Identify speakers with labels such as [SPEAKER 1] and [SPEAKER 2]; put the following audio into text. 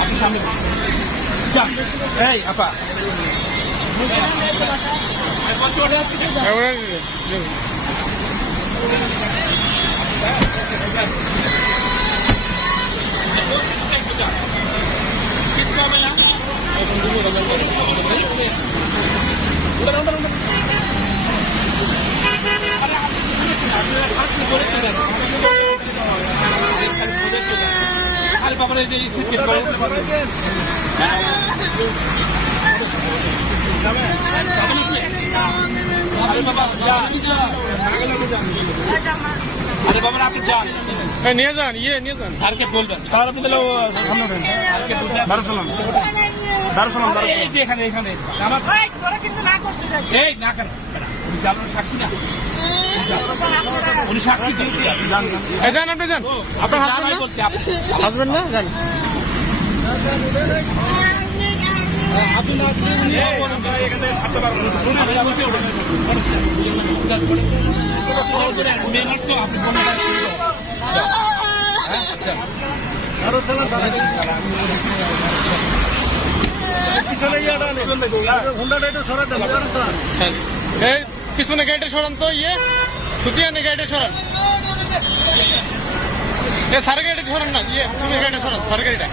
[SPEAKER 1] আপনি সামনে বসুন। যান। এই আপা কিচ্ছু হবে না আরে বাবা এই যে এই করো। হ্যাঁ। আরে আরে বাবা আপনি যান।
[SPEAKER 2] নিয়ে যান ইয়ে নিয়ে যান।
[SPEAKER 1] স্যারকে বলবেন স্যার আপনি তাহলে সামনে উঠেন। স্যারকে বলবেন দারুসালাম। দারুসালাম এই যে এখানে এখানে। আমার এই না সাক্ষী না উনি সাক্ষী
[SPEAKER 2] যান আপনি যান আপনার হাজবেন্ড
[SPEAKER 1] জানাই
[SPEAKER 2] না যান
[SPEAKER 1] আপনি না হ্যাঁ আচ্ছা
[SPEAKER 3] পিছনে ইয়াটা হুন্ডাটা একটু দেন কারণ স্যার
[SPEAKER 2] পিছনে গাড়িটা সরান তো ইয়ে সুতিয়ানি গাড়িটা সরান এ সার গাড়িটা সরান না ইয়ে সুমি গাড়িটা সরান সার গাড়িটা